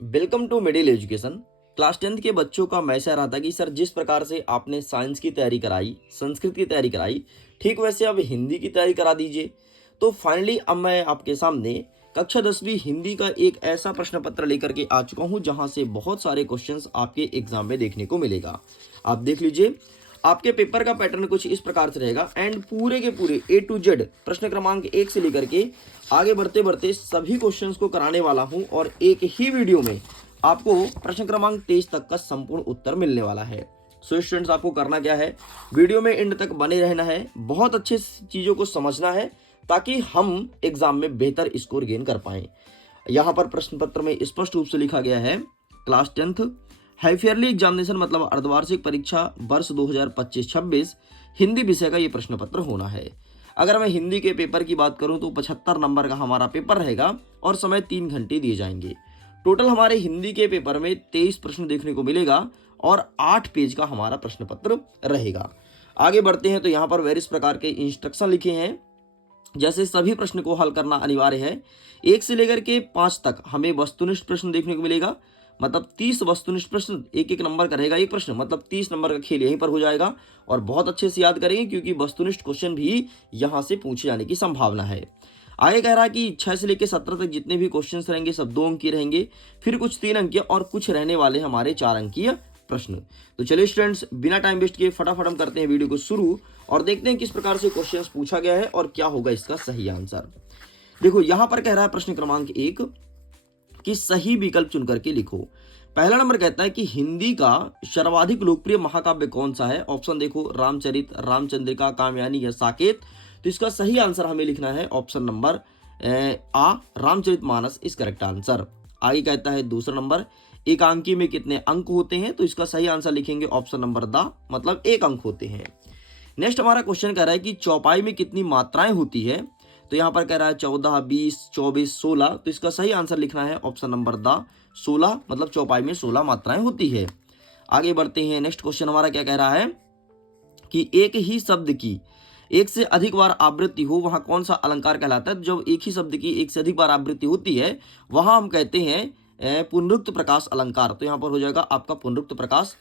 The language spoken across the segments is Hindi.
Welcome to middle education. Class 10th के बच्चों का मैसेज आ रहा था कि सर जिस प्रकार से आपने साइंस की तैयारी कराई, संस्कृत की तैयारी कराई, ठीक वैसे अब हिंदी की तैयारी करा दीजिए। तो फाइनली अब मैं आपके सामने कक्षा 10वीं हिंदी का एक ऐसा प्रश्न पत्र लेकर के आ चुका हूं जहां से बहुत सारे क्वेश्चंस आपके एग्जाम में देखने को मिलेगा। आप देख लीजिए, आपके पेपर का पैटर्न कुछ इस प्रकार से रहेगा एंड पूरे के पूरे A to Z प्रश्न क्रमांक 1 से लेकर के आगे बढ़ते बढ़ते सभी क्वेश्चंस को कराने वाला हूं और एक ही वीडियो में आपको प्रश्न क्रमांक 23 तक का संपूर्ण उत्तर मिलने वाला है। सो स्टूडेंट्स, आपको करना क्या है, वीडियो में एंड तक बने रहना है, बहुत अच्छे चीज़ों को समझना है ताकि हम एग्जाम में बेहतर स्कोर गेन कर पाएं। यहाँ पर प्रश्न पत्र में स्पष्ट रूप से लिखा गया है, class 10th half yearly examination मतलब अर्धवार्षिक परीक्षा वर्ष 2025-26 हिंदी विषय का ये प्रश्न पत्र होना है। अगर मैं हिंदी के पेपर की बात करूं तो 75 नंबर का हमारा पेपर रहेगा और समय 3 घंटे दिए जाएंगे। टोटल हमारे हिंदी के पेपर में 23 प्रश्न देखने को मिलेगा और 8 पेज का हमारा प्रश्न पत्र रहेगा। आगे बढ़ते हैं तो यहाँ पर वेरियस प्रकार के इंस्ट्रक्शन लिखे हैं, जैसे सभी प्रश्न को हल करना अनिवार्य है। 1 से लेकर के 5 तक हमें वस्तुनिष्ठ प्रश्न देखने को मिलेगा, मतलब 30 वस्तुनिष्ठ प्रश्न, एक एक नंबर का रहेगा एक प्रश्न, मतलब 30 नंबर का खेल यहीं पर हो जाएगा। और बहुत अच्छे से याद करेंगे क्योंकि वस्तुनिष्ठ क्वेश्चन भी यहाँ से पूछे जाने की संभावना है। आगे कह रहा है कि 6 से लेकर 17 तक जितने भी क्वेश्चन रहेंगे सब 2 अंकीय रहेंगे, फिर कुछ 3 अंकीय और कुछ रहने वाले हमारे 4 अंकीय प्रश्न। तो चलिए स्टूडेंट्स, बिना टाइम वेस्ट किए फटाफट हम करते हैं वीडियो को शुरू और देखते हैं किस प्रकार से क्वेश्चन पूछा गया है और क्या होगा इसका सही आंसर। देखो, यहां पर कह रहा है प्रश्न क्रमांक 1 कि सही विकल्प चुन करके लिखो। पहला नंबर कहता है कि हिंदी का सर्वाधिक लोकप्रिय महाकाव्य कौन सा है। ऑप्शन देखो, रामचरित, रामचंद्रिका, कामयानी या साकेत। तो इसका सही आंसर हमें लिखना है ऑप्शन नंबर आ, रामचरितमानस इज करेक्ट आंसर। आगे कहता है दूसरा नंबर, एक अंकी में कितने अंक होते हैं। तो इसका सही आंसर लिखेंगे ऑप्शन नंबर द, मतलब 1 अंक होते हैं। नेक्स्ट हमारा क्वेश्चन कह रहा है कि चौपाई में कितनी मात्राएं होती है। तो यहाँ पर कह रहा है 14, 20, 24, 16। तो इसका सही आंसर लिखना है ऑप्शन नंबर द 16, मतलब चौपाई में 16 मात्राएं होती है। आगे बढ़ते हैं, नेक्स्ट क्वेश्चन हमारा क्या कह रहा है कि एक ही शब्द की एक से अधिक बार आवृत्ति हो वहां कौन सा अलंकार कहलाता है। तो जब एक ही शब्द की एक से अधिक बार आवृत्ति होती है वहां हम कहते हैं पुनरुक्त प्रकाश अलंकार। तो यहाँ पर हो जाएगा आपका पुनरुक्त प्रकाश।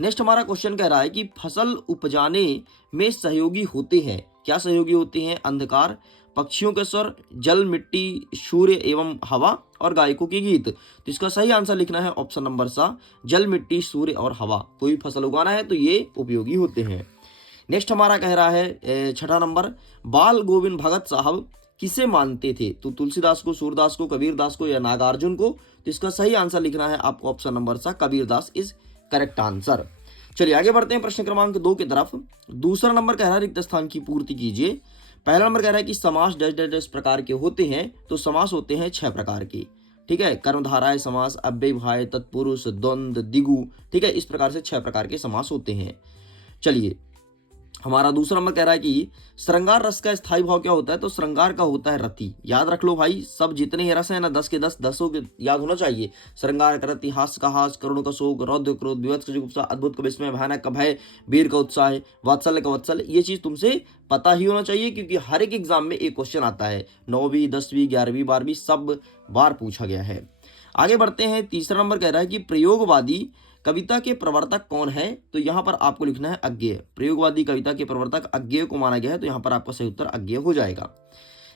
नेक्स्ट हमारा क्वेश्चन कह रहा है कि फसल उपजाने में सहयोगी होते हैं। क्या सहयोगी होते हैं? अंधकार, पक्षियों के स्वर, जल, मिट्टी, सूर्य एवं हवा और गायकों के गीत। तो इसका सही आंसर लिखना है ऑप्शन नंबर सा, जल, मिट्टी, सूर्य और हवा। कोई फसल उगाना है तो ये उपयोगी होते हैं। नेक्स्ट हमारा कह रहा है छठा नंबर, बाल गोविंद भगत साहब किसे मानते थे। तो तुलसीदास को, सूरदास को, कबीरदास को या नागार्जुन को। तो इसका सही आंसर लिखना है आपको ऑप्शन नंबर सा, कबीरदास इज करेक्ट आंसर। चलिए आगे बढ़ते हैं प्रश्न क्रमांक 2 की तरफ। दूसरा नंबर कह रहा है रिक्त स्थान की पूर्ति कीजिए। पहला नंबर कह रहा है कि समास डैश डैश डैश प्रकार के होते हैं। तो समास होते हैं 6 प्रकार के, ठीक है। कर्मधारय समास, अव्ययभाव, तत्पुरुष, द्वंद्व, दिगु, ठीक है। इस प्रकार से 6 प्रकार के समास होते हैं। चलिए हमारा दूसरा नंबर कह रहा है कि श्रृंगार रस का स्थायी भाव क्या होता है। तो श्रृंगार का होता है रति। याद रख लो भाई, सब जितने ही रस है ना 10 के 10 दसों के याद होना चाहिए। श्रृंगार का रति, हास्य का हास, करुण का शोक, रौद्र क्रोध, विभत्स का जुगुप्सा, अद्भुत का विस्मय, भयानक का भय, वीर का उत्साह, वात्सल्य का वत्सल। ये चीज तुमसे पता ही होना चाहिए क्योंकि हर एक एग्जाम में एक क्वेश्चन आता है। 9वीं, 10वीं, 11वीं, 12वीं सब बार पूछा गया है। आगे बढ़ते हैं, तीसरा नंबर कह रहा है कि प्रयोगवादी कविता के प्रवर्तक कौन है। तो यहाँ पर आपको लिखना है अज्ञेय। प्रयोगवादी कविता के प्रवर्तक अज्ञेय को माना गया है, तो यहाँ पर आपका सही उत्तर अज्ञेय हो जाएगा।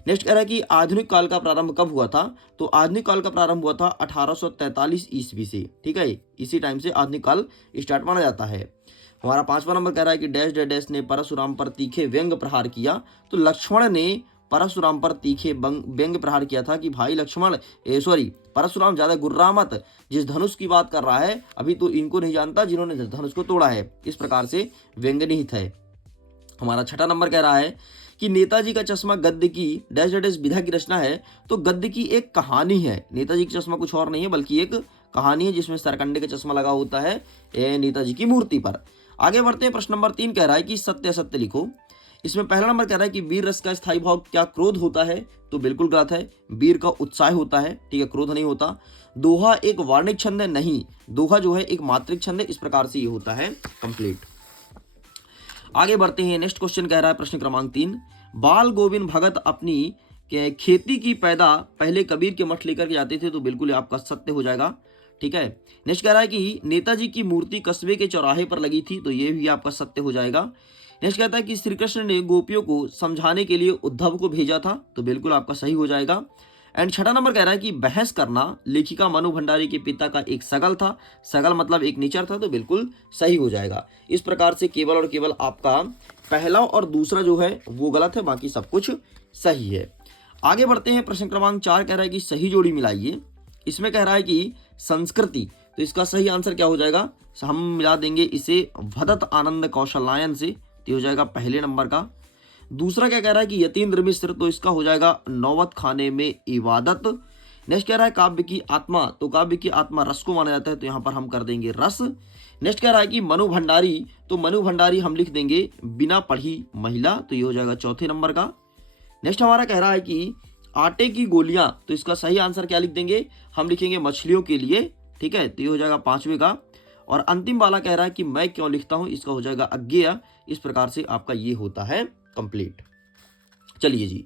नेक्स्ट कह रहा है कि आधुनिक काल का प्रारंभ कब हुआ था। तो आधुनिक काल का प्रारंभ हुआ था 1843 ईस्वी से, ठीक है। इसी टाइम से आधुनिक काल स्टार्ट माना जाता है। हमारा 5वां नंबर कह रहा है कि डैश डैश डैश ने परशुराम पर तीखे व्यंग प्रहार किया। तो लक्ष्मण ने परशुराम पर तीखे व्यंग प्रहार किया था कि भाई लक्ष्मण, परशुराम ज्यादा गुर्रा मत, जिस धनुष की बात कर रहा है अभी तो इनको नहीं जानता जिन्होंने धनुष को तोड़ा है। इस प्रकार से व्यंग निहित है। हमारा 6वां नंबर कह रहा है कि नेताजी का चश्मा गद्य की डैश डैश विधा की रचना है। तो गद्य की एक कहानी है। नेताजी का चश्मा कुछ और नहीं है बल्कि एक कहानी है जिसमें सरकंडे का चश्मा लगा होता है नेताजी की मूर्ति पर। आगे बढ़ते हैं, प्रश्न नंबर 3 कह रहा है कि सत्य असत्य लिखो। इसमें पहला नंबर कह रहा है कि वीर रस का स्थायी भाव क्या क्रोध होता है। तो बिल्कुल गलत है, वीर का उत्साह होता है, ठीक है, क्रोध नहीं होता। दोहा एक वार्णिक छंद है, नहीं, दोहा जो है एक मात्रिक छंद है। इस प्रकार से ये होता है कंप्लीट। आगे बढ़ते हैं, नेक्स्ट क्वेश्चन कह रहा है प्रश्न क्रमांक 3, बाल गोविंद भगत अपनी खेती की पैदा पहले कबीर के मठ लेकर के जाते थे। तो बिल्कुल आपका सत्य हो जाएगा। ठीक है। नेक्स्ट कह रहा है कि नेताजी की मूर्ति कस्बे के चौराहे पर लगी थी, तो ये भी आपका सत्य हो जाएगा। नेक्स्ट कहता है कि श्री कृष्ण ने गोपियों को समझाने के लिए उद्धव को भेजा था, तो बिल्कुल आपका सही हो जाएगा। एंड छठा नंबर कह रहा है कि बहस करना लेखिका मनु भंडारी के पिता का एक सगल था, सगल मतलब एक नीचर था, तो बिल्कुल सही हो जाएगा। इस प्रकार से केवल और केवल आपका पहला और दूसरा जो है वो गलत है, बाकी सब कुछ सही है। आगे बढ़ते हैं, प्रश्न क्रमांक 4 कह रहा है कि सही जोड़ी मिलाइए। इसमें कह रहा है कि संस्कृति, तो इसका सही आंसर क्या हो जाएगा, हम मिला देंगे इसे भदत आनंद कौशलायन से, तो हो जाएगा पहले नंबर का। दूसरा क्या कह रहा है कि यतीन्द्र मिश्र, तो इसका हो जाएगा नौबत खाने में इबादत। नेक्स्ट कह रहा है काव्य की आत्मा, तो काव्य की आत्मा रस को माना जाता है, तो यहाँ पर हम कर देंगे रस। नेक्स्ट कह रहा है कि मनु भंडारी, तो मनु भंडारी हम लिख देंगे बिना पढ़ी महिला, तो ये हो जाएगा चौथे नंबर का। नेक्स्ट हमारा कह रहा है कि आटे की गोलियां, तो इसका सही आंसर क्या लिख देंगे, हम लिखेंगे मछलियों के लिए, ठीक है, तो ये हो जाएगा पांचवे का। और अंतिम वाला कह रहा है कि मैं क्यों लिखता हूं, इसका हो जाएगा अज्ञेय। इस प्रकार से आपका ये होता है कंप्लीट। चलिए जी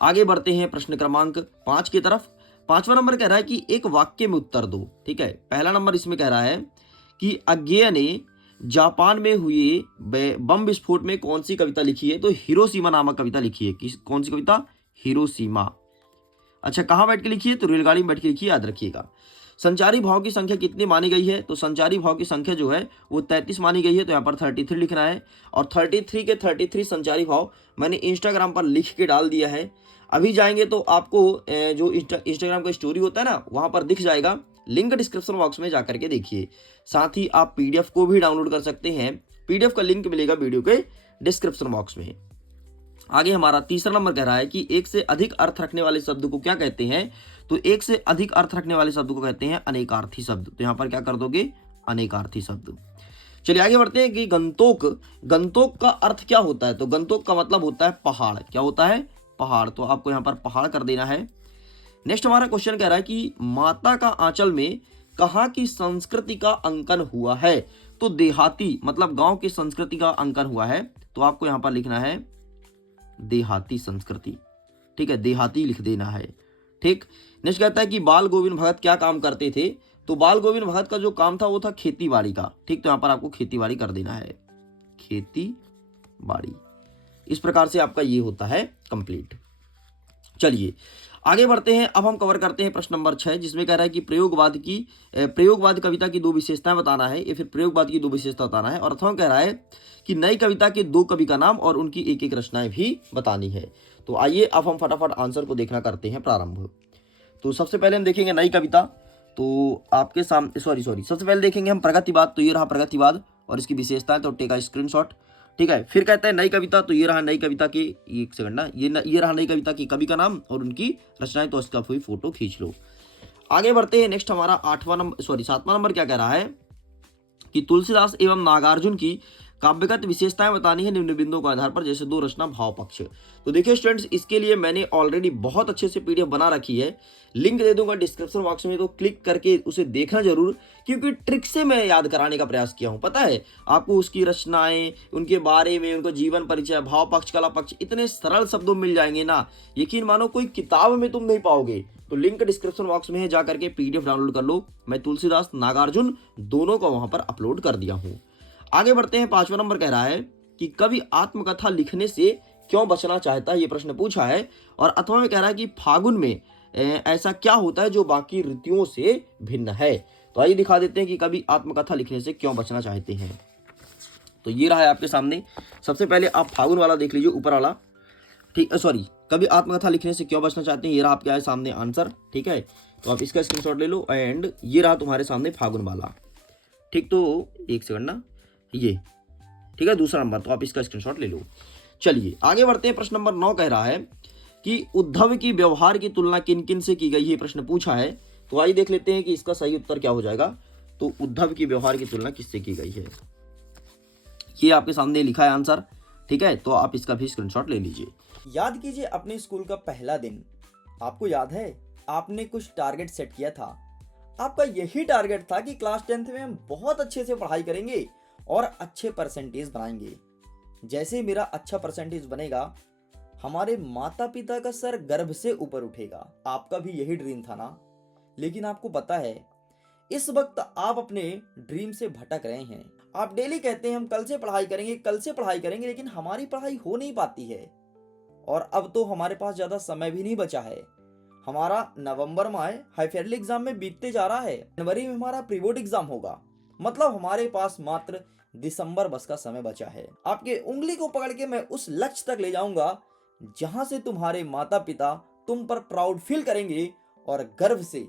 आगे बढ़ते हैं प्रश्न क्रमांक 5 की तरफ। पांचवा नंबर कह रहा है कि एक वाक्य में उत्तर दो, ठीक है। पहला नंबर इसमें कह रहा है कि अज्ञेय ने जापान में हुए बम विस्फोट में कौन सी कविता लिखी है, तो हिरोशिमा नामक कविता लिखी है। कौन सी कविता, हिरोशिमा। अच्छा कहाँ बैठ के लिखी है, तो रेलगाड़ी में बैठ के लिखी है, याद रखिएगा। संचारी भाव की संख्या कितनी मानी गई है, तो संचारी भाव की संख्या जो है वो 33 मानी गई है, तो यहाँ पर 33 लिखना है। और 33 के 33 संचारी भाव मैंने इंस्टाग्राम पर लिख के डाल दिया है। अभी जाएंगे तो आपको जो इंस्टाग्राम का स्टोरी होता है ना, वहाँ पर दिख जाएगा, लिंक डिस्क्रिप्शन बॉक्स में जाकर के देखिए। साथ ही आप PDF को भी डाउनलोड कर सकते हैं, PDF का लिंक मिलेगा वीडियो के डिस्क्रिप्शन बॉक्स में। आगे हमारा तीसरा नंबर कह रहा है कि एक से अधिक अर्थ रखने वाले शब्द को क्या कहते हैं, तो एक से अधिक अर्थ रखने वाले शब्द को कहते हैं अनेकार्थी शब्द, तो यहाँ पर क्या कर दोगे, अनेकार्थी शब्द। चलिए आगे बढ़ते हैं कि गंतोक, गंतोक का अर्थ क्या होता है, तो गंतोक का मतलब होता है पहाड़, क्या होता है, पहाड़, तो आपको यहाँ पर पहाड़ कर देना है। नेक्स्ट हमारा क्वेश्चन कह रहा है कि माता का आंचल में कहाँ की संस्कृति का अंकन हुआ है, तो देहाती मतलब गांव की संस्कृति का अंकन हुआ है, तो आपको यहाँ पर लिखना है देहाती संस्कृति, ठीक है, देहाती लिख देना है, ठीक। नेक्स्ट कहता है कि बाल गोविंद भगत क्या काम करते थे, तो बाल गोविंद भगत का जो काम था वो था खेती बाड़ी का, ठीक, तो यहाँ पर आपको खेती बाड़ी कर देना है, खेती बाड़ी। इस प्रकार से आपका ये होता है कंप्लीट। चलिए आगे बढ़ते हैं, अब हम कवर करते हैं प्रश्न नंबर 6, जिसमें कह रहा है कि प्रयोगवाद कविता की दो विशेषताएं बताना है, या फिर प्रयोगवाद की दो विशेषता बताना है। और अथवा कह रहा है कि नई कविता के दो कवि का नाम और उनकी एक एक रचनाएं भी बतानी है। तो आइए अब हम फटाफट आंसर को देखना करते हैं प्रारंभ। तो सबसे पहले हम देखेंगे नई कविता, तो आपके सामने सबसे पहले देखेंगे हम प्रगतिवाद, तो ये रहा प्रगतिवाद और इसकी विशेषताएं, तो टेक स्क्रीनशॉट, ठीक है। फिर कहता है नई कविता, तो ये रहा नई कविता की, एक सेकंड ना, ये रहा नई कविता की कवि का नाम और उनकी रचनाएं, तो इसका कोई फोटो खींच लो। आगे बढ़ते हैं, नेक्स्ट हमारा 7वां नंबर क्या कह रहा है कि तुलसीदास एवं नागार्जुन की काव्यगत विशेषताएं बतानी है निम्न बिंदुओं के आधार पर, जैसे दो रचना भाव पक्ष। तो देखिए स्टूडेंट्स, इसके लिए मैंने ऑलरेडी बहुत अच्छे से PDF बना रखी है, लिंक दे दूंगा डिस्क्रिप्शन बॉक्स में, तो क्लिक करके उसे देखना जरूर, क्योंकि ट्रिक से मैं याद कराने का प्रयास किया हूं। पता है आपको उसकी रचनाएं, उनके बारे में, उनको जीवन परिचय, भाव पक्ष, कला पक्ष, इतने सरल शब्दों में मिल जाएंगे ना, यकीन मानो कोई किताब में तुम नहीं पाओगे। तो लिंक डिस्क्रिप्शन बॉक्स में है, जाकर के PDF डाउनलोड कर लो। मैं तुलसीदास नागार्जुन दोनों को वहां पर अपलोड कर दिया हूं। आगे बढ़ते हैं, 5वां नंबर कह रहा है कि कवि आत्मकथा लिखने से क्यों बचना चाहता है, ये प्रश्न पूछा है। और अथवा में कह रहा है कि फागुन में ऐसा क्या होता है जो बाकी ऋतुओं से भिन्न है। तो आइए दिखा देते हैं कि कवि आत्मकथा लिखने से क्यों बचना चाहते हैं। तो ये रहा है आपके सामने, सबसे पहले आप फागुन वाला देख लीजिए, ऊपर वाला, ठीक, कवि आत्मकथा लिखने से क्यों बचना चाहते हैं, ये रहा आपके आए सामने आंसर, ठीक है। तो आप इसका स्क्रीनशॉट ले लो, एंड ये रहा तुम्हारे सामने फागुन वाला, ठीक। तो एक सेकंड ना, ये ठीक है दूसरा नंबर, तो आप इसका स्क्रीनशॉट ले लो। चलिए आगे बढ़ते हैं, प्रश्न नंबर 9 कह रहा है कि उद्धव की व्यवहार की तुलना किन किन से की गई है, प्रश्न पूछा है। तो आइए देख लेते हैं कि इसका सही उत्तर क्या हो जाएगा। तो उद्धव की व्यवहार की तुलना किससे की गई है, ये आपके सामने लिखा है आंसर, ठीक है। तो आप इसका भी स्क्रीनशॉट ले लीजिए। याद कीजिए अपने स्कूल का पहला दिन। आपको याद है आपने कुछ टारगेट सेट किया था। आपका यही टारगेट था कि क्लास 10th में हम बहुत अच्छे से पढ़ाई करेंगे और अच्छे परसेंटेज बनाएंगे। जैसे मेरा अच्छा परसेंटेज बनेगा, हमारे माता पिता का सर गर्व से ऊपर उठेगा। आपका भी यही ड्रीम था ना। लेकिन आपको पता है इस वक्त आप अपने ड्रीम से भटक रहे हैं। आप डेली कहते हैं हम कल से पढ़ाई करेंगे, कल से पढ़ाई करेंगे, लेकिन हमारी पढ़ाई हो नहीं पाती है। और अब तो हमारे पास ज़्यादा समय भी नहीं बचा है। हमारा नवंबर माह हाफ ईयरली एग्जाम में बीतते जा रहा है। जनवरी में हमारा प्री बोर्ड एग्जाम होगा। मतलब हमारे पास मात्र दिसंबर बस का समय बचा है। आपके उंगली को पकड़ के मैं उस लक्ष्य तक ले जाऊंगा जहां से तुम्हारे माता पिता तुम पर प्राउड फील करेंगे और गर्व से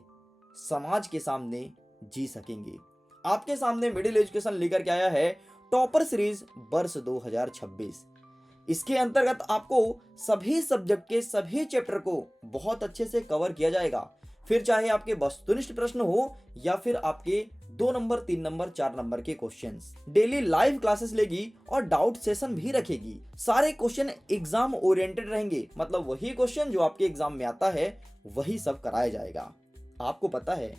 समाज के सामने जी सकेंगे। आपके सामने मिडिल एजुकेशन लेकर के आया है टॉपर सीरीज वर्ष 2026। इसके अंतर्गत आपको सभी सब्जेक्ट के सभी चैप्टर को बहुत अच्छे से कवर किया जाएगा। फिर चाहे आपके वस्तुनिष्ठ प्रश्न हो या फिर आपके 2 नंबर, 3 नंबर, 4 नंबर के क्वेश्चंस। डेली लाइव क्लासेस लेगी और डाउट सेशन भी रखेगी। सारे क्वेश्चन एग्जाम ओरिएंटेड रहेंगे, मतलब वही क्वेश्चन जो आपके एग्जाम में आता है वही सब कराया जाएगा। आपको पता है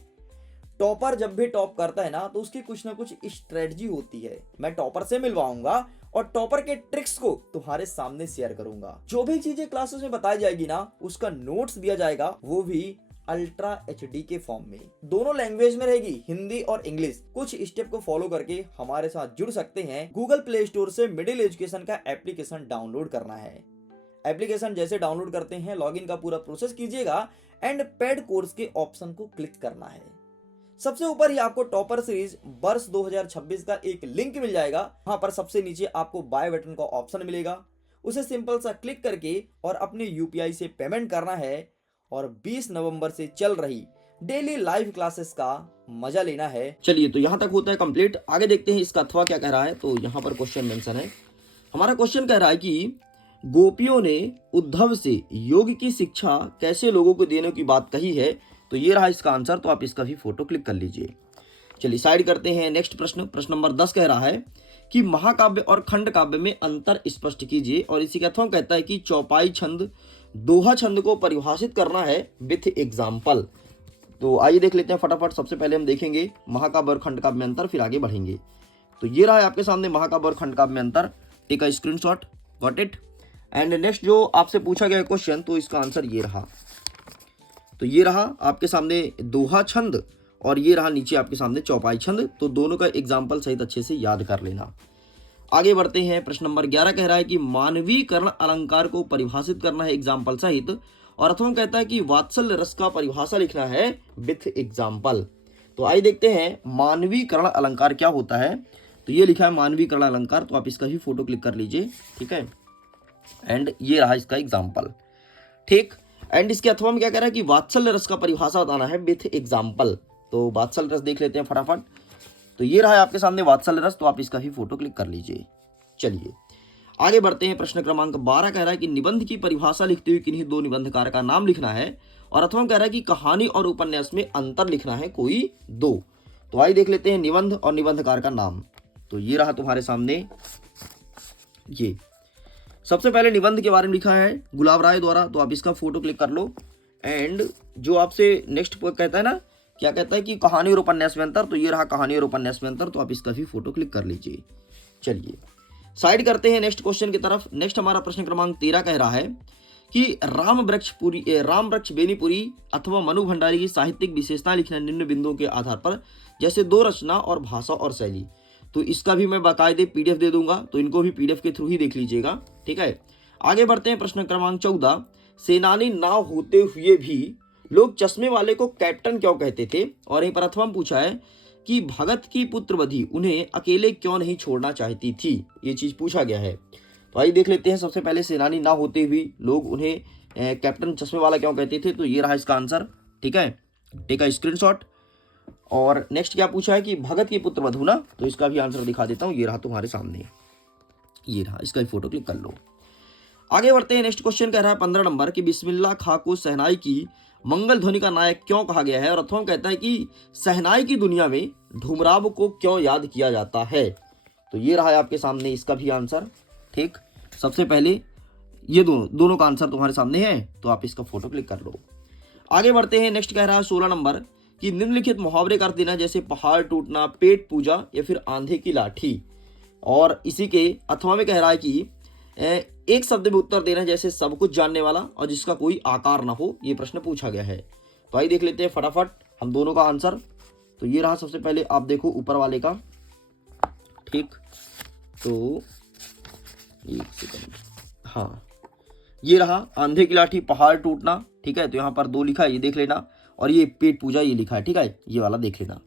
टॉपर जब भी टॉप करता है ना तो उसकी कुछ ना कुछ स्ट्रेटजी होती है। मैं टॉपर से मिलवाऊंगा और टॉपर के ट्रिक्स को तुम्हारे सामने शेयर करूंगा। जो भी चीजें क्लासेस में बताई जाएगी ना उसका नोट्स दिया जाएगा, वो भी अल्ट्रा HD के फॉर्म में। दोनों लैंग्वेज में रहेगी, हिंदी और इंग्लिश। कुछ स्टेप को फॉलो करके हमारे साथ जुड़ सकते हैं। गूगल प्ले स्टोर से मिडिल एजुकेशन का एप्लीकेशन डाउनलोड करना है। एप्लीकेशन जैसे डाउनलोड करते हैं लॉगिन का पूरा प्रोसेस कीजिएगा एंड पेड कोर्स के ऑप्शन को क्लिक करना है। सबसे ऊपर ही आपको टॉपर सीरीज वर्ष 2026 का एक लिंक मिल जाएगा। वहां पर सबसे नीचे आपको बाय बटन का ऑप्शन मिलेगा, उसे सिंपल सा क्लिक करके और अपने UPI से पेमेंट करना है और 20 नवंबर से चल रही डेली लाइव क्लासेस का मजा लेना है। चलिए, तो यहाँ तक होता है कंप्लीट। आगे देखते हैं इसका अथवा क्या कह रहा है। तो यहाँ पर क्वेश्चन मेंशन है। हमारा क्वेश्चन कह रहा है कि गोपियों ने उद्धव से योग की शिक्षा कैसे लोगों को देने की बात कही है। तो ये रहा इसका आंसर। तो आप इसका भी फोटो क्लिक कर लीजिए। चलिए साइड करते हैं। नेक्स्ट प्रश्न नंबर 10 कह रहा है कि महाकाव्य और खंड काव्य में अंतर स्पष्ट कीजिए। और इसी का अथवा कहता है कि चौपाई छंद, दोहा छंद को परिभाषित करना है विथ एग्जाम्पल। तो आइए देख लेते हैं फटाफट। सबसे पहले हम देखेंगे महाकाव्य और खंड काव्य में अंतर, फिर आगे बढ़ेंगे। तो ये रहा है आपके सामने महाकाव्य और खंड काव्य में अंतर। Take a screenshot, got it. And next जो आपसे पूछा गया क्वेश्चन, तो इसका आंसर ये रहा। तो ये रहा आपके सामने दोहा छंद और ये रहा नीचे आपके सामने चौपाई छंद। तो दोनों का एग्जाम्पल सहित अच्छे से याद कर लेना। आगे बढ़ते हैं। प्रश्न नंबर 11 कह रहा है कि मानवीकरण अलंकार को परिभाषित करना है एग्जाम्पल सहित। और अथवा कहता है कि वात्सल्य रस का परिभाषा लिखना है विथ एग्जाम्पल। तो आइए देखते हैं मानवीकरण अलंकार क्या होता है। तो ये लिखा है मानवीकरण अलंकार। तो आप इसका भी फोटो क्लिक कर लीजिए, ठीक है। एंड ये रहा इसका एग्जाम्पल, ठीक। एंड इसके अथवा में क्या कह रहा है कि वात्सल्य रस का परिभाषा बताना है विथ एग्जाम्पल। तो वात्सल्य रस देख लेते हैं फटाफट। तो ये रहा है आपके सामने वात्सल्य रस। तो आप इसका भी फोटो क्लिक कर लीजिए। चलिए आगे बढ़ते हैं। प्रश्न क्रमांक 12 कह रहा है कि निबंध की परिभाषा लिखते हुए किन्हीं 2 निबंधकार का नाम लिखना है। और अथवा कह रहा है कि कहानी और उपन्यास में अंतर लिखना है कोई 2। तो आइए देख लेते हैं निबंध और निबंधकार का नाम। तो ये रहा तुम्हारे सामने। ये सबसे पहले निबंध के बारे में लिखा है गुलाब राय द्वारा। तो आप इसका फोटो क्लिक कर लो। एंड जो आपसे नेक्स्ट कहता है ना, क्या कहता है कि कहानी और उपन्यास में अंतर। तो ये रहा कहानी और उपन्यास में अंतर। तो आप इसका भी फोटो क्लिक कर लीजिए। चलिए साइड करते हैं नेक्स्ट क्वेश्चन की तरफ। नेक्स्ट हमारा प्रश्न क्रमांक 13 कह रहा है कि राम वृक्ष बेनीपुरी अथवा मनु भंडारी की साहित्यिक विशेषताएं लिखना निम्न बिंदुओं के आधार पर, जैसे 2 रचना और भाषा और शैली। तो इसका भी मैं बाकायदे PDF दे दूंगा, तो इनको भी PDF के थ्रू ही देख लीजिएगा, ठीक है। आगे बढ़ते हैं। प्रश्न क्रमांक 14, सेनानी ना होते हुए भी लोग चश्मे वाले को कैप्टन क्यों कहते थे। और यहीं पर अथवा पूछा है कि भगत की पुत्रवधि उन्हें अकेले क्यों नहीं छोड़ना चाहती थी। ये चीज पूछा गया है। तो आइए देख लेते हैं। सबसे पहले सेनानी ना होते हुए लोग उन्हें कैप्टन चश्मे वाला क्यों कहते थे। तो ये रहा इसका आंसर, ठीक है। Take a screenshot. और नेक्स्ट क्या पूछा है कि भगत की पुत्रवधु ना। तो इसका भी आंसर दिखा देता हूँ। ये रहा तुम्हारे सामने, ये रहा, इसका भी फोटो क्लिक कर लो। आगे बढ़ते हैं। नेक्स्ट क्वेश्चन कह रहा है 15 नंबर कि बिस्मिल्लाह खां को शहनाई की मंगल ध्वनि का नायक क्यों कहा गया है। और अथवा कहता है कि शहनाई की दुनिया में ढूमराव को क्यों याद किया जाता है। तो ये रहा है आपके सामने इसका भी आंसर, ठीक। सबसे पहले ये दोनों का आंसर तुम्हारे सामने है। तो आप इसका फोटो क्लिक कर लो। आगे बढ़ते हैं। नेक्स्ट कह रहा है 16 नंबर कि निम्नलिखित मुहावरे कर देना, जैसे पहाड़ टूटना, पेट पूजा या फिर आंधे की लाठी। और इसी के अथवा में कह रहा है कि एक शब्द में उत्तर देना, जैसे सब कुछ जानने वाला और जिसका कोई आकार ना हो। ये प्रश्न पूछा गया है। तो आइए देख लेते हैं फटाफट हम दोनों का आंसर। तो ये रहा सबसे पहले आप देखो ऊपर वाले का, ठीक, तो एक सेकंड, हाँ ये रहा आंधे की लाठी पहाड़ टूटना, ठीक है, तो यहाँ पर 2 लिखा है, ये देख लेना, और ये पेट पूजा ये लिखा है, ठीक है, ये वाला देख लेना।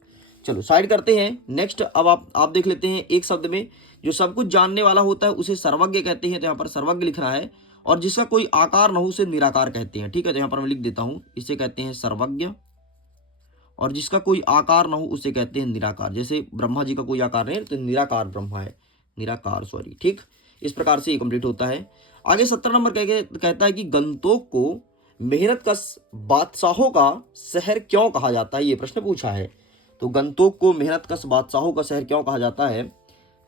चलो साइड करते हैं। नेक्स्ट अब आप देख लेते हैं एक शब्द में, जो सब कुछ जानने वाला होता है उसे सर्वज्ञ कहते हैं, तो यहाँ पर सर्वज्ञ लिखना है, और जिसका कोई आकार न हो उसे निराकार कहते हैं, ठीक है, तो यहाँ पर मैं लिख देता हूँ, इसे कहते हैं सर्वज्ञ, और जिसका कोई आकार न हो उसे कहते हैं निराकार। जैसे ब्रह्मा जी का कोई आकार नहीं है तो निराकार ब्रह्मा है, निराकार सॉरी, ठीक, इस प्रकार से ये कंप्लीट होता है। आगे 17 नंबर कहता है कि गंतोक को मेहनतकश बादशाहों का शहर क्यों कहा जाता है, ये प्रश्न पूछा है। तो गंतोक को मेहनतकश बादशाहों का शहर क्यों कहा जाता है,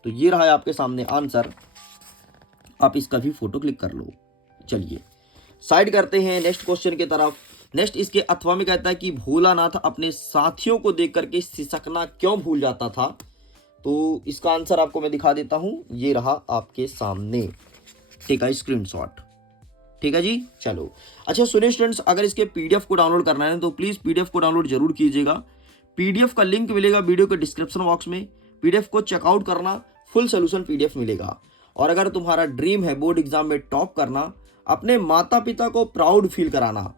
तो ये रहा है आपके सामने आंसर, आप इसका भी फोटो क्लिक कर लो। चलिए साइड करते हैं नेक्स्ट क्वेश्चन की तरफ। नेक्स्ट इसके अथवा में कहता है कि भोलानाथ अपने साथियों को देख करके सिसकना क्यों भूल जाता था, तो इसका आंसर आपको मैं दिखा देता हूं, ये रहा आपके सामने, ठीक है, स्क्रीनशॉट, ठीक है जी। चलो अच्छा सुनिए स्टूडेंट्स, अगर इसके पीडीएफ को डाउनलोड करना है तो प्लीज पीडीएफ को डाउनलोड जरूर कीजिएगा। पीडीएफ का लिंक मिलेगा वीडियो के डिस्क्रिप्शन बॉक्स में, पीडीएफ को चेकआउट करना, फुल सोल्यूशन पीडीएफ मिलेगा। और अगर तुम्हारा ड्रीम है बोर्ड एग्जाम में टॉप करना, अपने माता पिता को प्राउड फील कराना,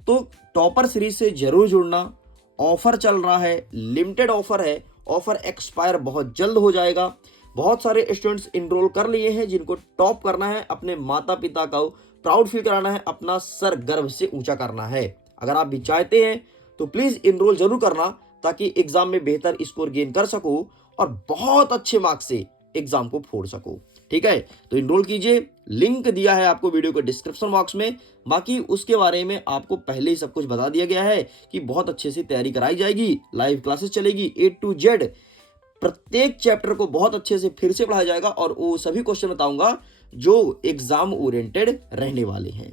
तो टॉपर सीरीज से जरूर जुड़ना। ऑफर चल रहा है, लिमिटेड ऑफर है, ऑफर एक्सपायर बहुत जल्द हो जाएगा। बहुत सारे स्टूडेंट्स इनरोल कर लिए हैं जिनको टॉप करना है, अपने माता पिता को प्राउड फील कराना है, अपना सर गर्व से ऊंचा करना है। अगर आप भी चाहते हैं तो प्लीज इनरोल जरूर करना, ताकि एग्जाम में बेहतर स्कोर गेन कर सको और बहुत अच्छे मार्क्स से एग्जाम को फोड़ सको, ठीक है। तो इनरोल कीजिए, लिंक दिया है आपको वीडियो के डिस्क्रिप्शन बॉक्स में। बाकी उसके बारे में आपको पहले ही सब कुछ बता दिया गया है कि बहुत अच्छे से तैयारी कराई जाएगी, लाइव क्लासेस चलेगी A to Z, प्रत्येक चैप्टर को बहुत अच्छे से फिर से पढ़ाया जाएगा, और वो सभी क्वेश्चन बताऊंगा जो एग्जाम ओरिएंटेड रहने वाले हैं।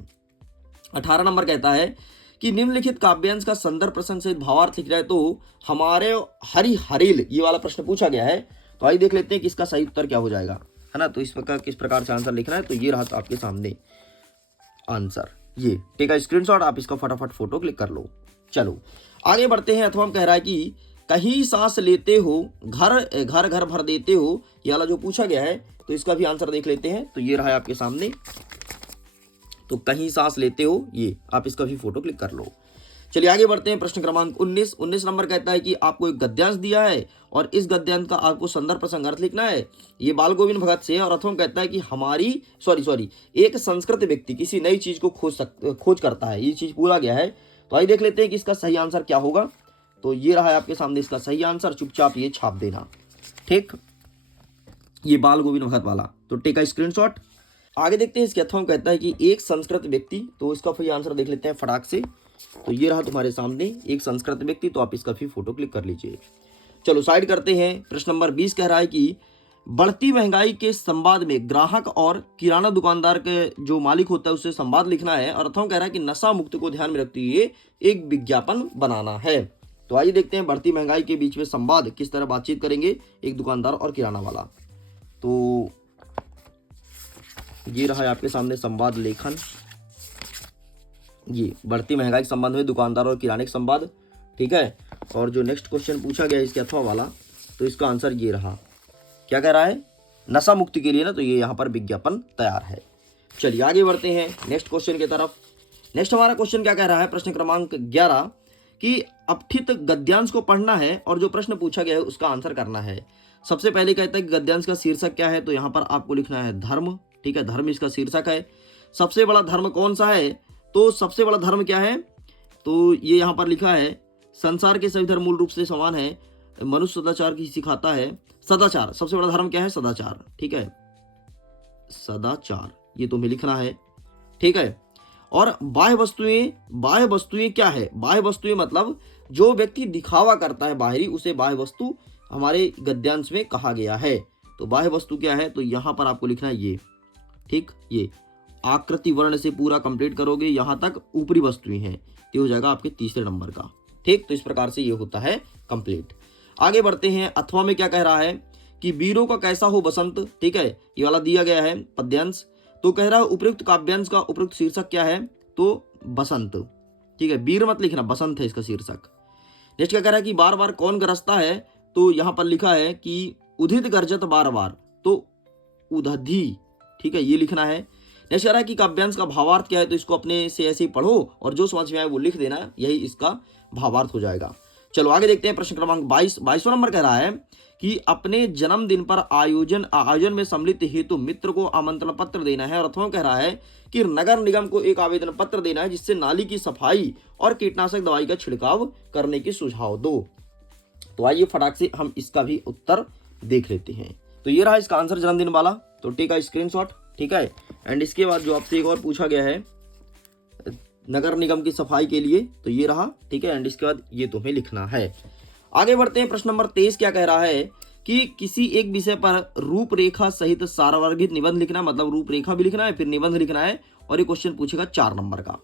18 नंबर कहता है कि निम्नलिखित काव्यांश का संदर्भ प्रसंग से भावार्थ लिख जाए तो हमारे हरि हरिल, ये वाला प्रश्न पूछा गया है। तो आइए देख लेते हैं कि इसका सही उत्तर क्या हो जाएगा, है ना। तो इस प्रकार किस प्रकार से आंसर लिखना है, तो ये रहा आपके सामने आंसर, ये ठीक है, स्क्रीनशॉट, आप इसका फटाफट फोटो क्लिक कर लो। चलो आगे बढ़ते हैं। अथवा हम कह रहा है कि कहीं सांस लेते हो घर घर घर भर देते हो, ये वाला जो पूछा गया है, तो इसका भी आंसर देख लेते हैं। तो ये रहा है आपके सामने, तो कहीं सांस लेते हो, ये आप इसका भी फोटो क्लिक कर लो। चलिए आगे बढ़ते हैं। प्रश्न क्रमांक 19 नंबर कहता है कि आपको एक गद्यांश दिया है और इस गद्यांश का आपको संदर्भ प्रसंग अर्थ लिखना है। ये बाल गोविंद भगत से है, और अथवा कहता है कि हमारी सॉरी एक संस्कृत व्यक्ति किसी नई चीज को खोज करता है, ये चीज पूरा गया है। तो आइए देख लेते हैं कि इसका सही आंसर क्या होगा। तो ये रहा है आपके सामने इसका सही आंसर, चुपचाप ये छाप देना, ठीक, ये बाल गोविंद भगत वाला, तो टेक का स्क्रीनशॉट। आगे देखते हैं इसके अथवा कहता है कि एक संस्कृत व्यक्ति, तो इसका फिर आंसर देख लेते हैं फटाक से। तो ये रहा तुम्हारे सामने एक संस्कृत व्यक्ति, तो आप इसका भी फोटो क्लिक कर लीजिए। चलो साइड करते हैं। प्रश्न नंबर 20 कह रहा है कि बढ़ती महंगाई के संवाद में ग्राहक और किराना दुकानदार के जो मालिक होता है उससे संवाद लिखना है, और अथवा कह रहा है कि नशा मुक्ति को ध्यान में रखते हुए एक विज्ञापन बनाना है। तो आइए देखते हैं बढ़ती महंगाई के बीच में संवाद किस तरह बातचीत करेंगे एक दुकानदार और किराना वाला। तो ये रहा है आपके सामने संवाद लेखन, ये बढ़ती महंगाई के संबंध में दुकानदार और किराने के संवाद, ठीक है। और जो नेक्स्ट क्वेश्चन पूछा गया इसके अथवा वाला, तो इसका आंसर ये रहा, क्या कह रहा है, नशा मुक्ति के लिए ना, तो ये यहाँ पर विज्ञापन तैयार है। चलिए आगे बढ़ते हैं नेक्स्ट क्वेश्चन की तरफ। नेक्स्ट हमारा क्वेश्चन क्या कह रहा है, प्रश्न क्रमांक 11, कि अपठित गद्यांश को पढ़ना है और जो प्रश्न पूछा गया है उसका आंसर करना है। सबसे पहले कहता है कि गद्यांश का शीर्षक क्या है, तो यहाँ पर आपको लिखना है धर्म, ठीक है, धर्म इसका शीर्षक है। सबसे बड़ा धर्म कौन सा है, तो सबसे बड़ा धर्म क्या है, तो ये यहाँ पर लिखा है संसार के सभी धर्म मूल रूप से समान है, मनुष्य सदाचार की सिखाता है। सदाचार, सबसे बड़ा धर्म क्या है, सदाचार, ठीक है, सदाचार, ये तुम्हें लिखना है, ठीक है। और बाह्य वस्तुएं क्या है, बाह्य वस्तुएं मतलब जो व्यक्ति दिखावा करता है बाहरी, उसे बाह्य वस्तु हमारे गद्यांश में कहा गया है। तो बाह्य वस्तु क्या है, तो यहाँ पर आपको लिखना है ये, ठीक, ये आकृति वर्ण से पूरा कंप्लीट करोगे यहाँ तक ऊपरी वस्तुएं हैं, तो हो जाएगा आपके तीसरे नंबर का, ठीक। तो इस प्रकार से ये होता है कंप्लीट। आगे बढ़ते हैं। अथवा में क्या कह रहा है कि वीरों का कैसा हो बसंत, ठीक है, ये वाला दिया गया है पद्यांश। तो कह रहा है उपयुक्त काव्यांश का उपयुक्त शीर्षक क्या है, तो बसंत, ठीक है, वीर मत लिखना, बसंत है इसका शीर्षक। नेक्स्ट क्या कह रहा है कि बार बार कौन गरजता है, तो यहाँ पर लिखा है कि उदित गरजत बार बार, तो उदधि, ठीक है, ये लिखना है। नेक्स्ट कह रहा है कि काव्यांश का भावार्थ क्या है, तो इसको अपने से ऐसे ही पढ़ो और जो समझ में आए वो लिख देना, यही इसका भावार्थ हो जाएगा। चलो आगे देखते हैं प्रश्न क्रमांक 22वां नंबर कह रहा है कि अपने जन्मदिन पर आयोजन में सम्मिलित हेतु मित्र को आमंत्रण पत्र देना है, और अथवा कह रहा है कि नगर निगम को एक आवेदन पत्र देना है जिससे नाली की सफाई और कीटनाशक दवाई का छिड़काव करने की सुझाव दो। तो आइए फटाक से हम इसका भी उत्तर देख लेते हैं। तो ये रहा इसका आंसर जन्मदिन वाला, तो टेक का स्क्रीनशॉट, ठीक है। एंड इसके बाद जो आपसे एक और पूछा गया है नगर निगम की सफाई के लिए, तो ये रहा, ठीक है। एंड इसके बाद ये तुम्हें लिखना है। आगे बढ़ते हैं, प्रश्न नंबर 23 क्या कह रहा है कि किसी एक विषय पर रूपरेखा सहित सारवर्गित निबंध लिखना, मतलब रूपरेखा भी लिखना है फिर निबंध लिखना है, और ये क्वेश्चन पूछेगा 4 नंबर का।